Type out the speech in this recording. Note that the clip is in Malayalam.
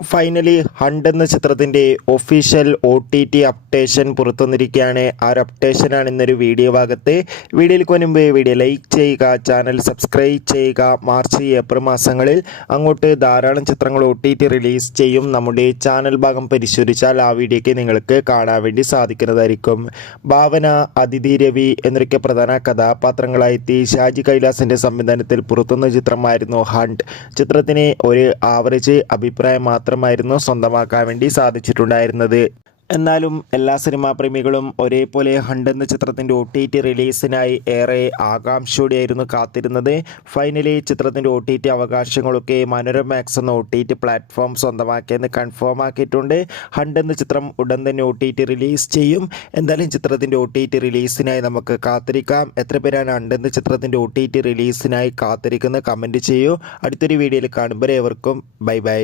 ഫൈനലി ഹണ്ട് എന്ന ചിത്രത്തിൻ്റെ ഒഫീഷ്യൽ OTT അപ്ഡേഷൻ പുറത്തുവന്നിരിക്കുകയാണ്. ആ ഒരു അപ്ഡേഷനാണ് ഇന്നൊരു വീഡിയോ ഭാഗത്ത്. വീഡിയോയിലേക്ക് മുൻപ് വീഡിയോ ലൈക്ക് ചെയ്യുക, ചാനൽ സബ്സ്ക്രൈബ് ചെയ്യുക. മാർച്ച് ഏപ്രിൽ മാസങ്ങളിൽ അങ്ങോട്ട് ധാരാളം ചിത്രങ്ങൾ OTT റിലീസ് ചെയ്യും. നമ്മുടെ ചാനൽ ഭാഗം പരിശോധിച്ചാൽ ആ വീഡിയോയ്ക്ക് നിങ്ങൾക്ക് കാണാൻ വേണ്ടി സാധിക്കുന്നതായിരിക്കും. ഭാവന, അതിഥി രവി എന്നൊക്കെ പ്രധാന കഥാപാത്രങ്ങളായി ഷാജി കൈലാസിൻ്റെ സംവിധാനത്തിൽ പുറത്തുവന്ന ചിത്രമായിരുന്നു ഹണ്ട്. ചിത്രത്തിന് ഒരു ആവറേജ് അഭിപ്രായം മാത്രമായിരുന്നു സ്വന്തമാക്കാൻ വേണ്ടി സാധിച്ചിട്ടുണ്ടായിരുന്നത്. എന്നാലും എല്ലാ സിനിമാ പ്രേമികളും ഒരേപോലെ ഹണ്ട് എന്ന ചിത്രത്തിൻ്റെ OTT റിലീസിനായി ഏറെ ആകാംക്ഷയോടെയായിരുന്നു കാത്തിരുന്നത്. ഫൈനലി ചിത്രത്തിൻ്റെ OTT അവകാശങ്ങളൊക്കെ മനോരമ മാക്സ് എന്ന OTT പ്ലാറ്റ്ഫോം സ്വന്തമാക്കിയെന്ന് കൺഫേം ആക്കിയിട്ടുണ്ട്. ഹണ്ട് എന്ന ചിത്രം ഉടൻ തന്നെ OTT റിലീസ് ചെയ്യും. എന്തായാലും ചിത്രത്തിൻ്റെ OTT റിലീസിനായി നമുക്ക് കാത്തിരിക്കാം. എത്ര പേരാണ് ഹണ്ട് എന്ന ചിത്രത്തിൻ്റെ OTT റിലീസിനായി കാത്തിരിക്കുന്നത് കമൻറ്റ് ചെയ്യൂ. അടുത്തൊരു വീഡിയോയിൽ കാണുമ്പോൾ ഏവർക്കും ബൈ ബൈ.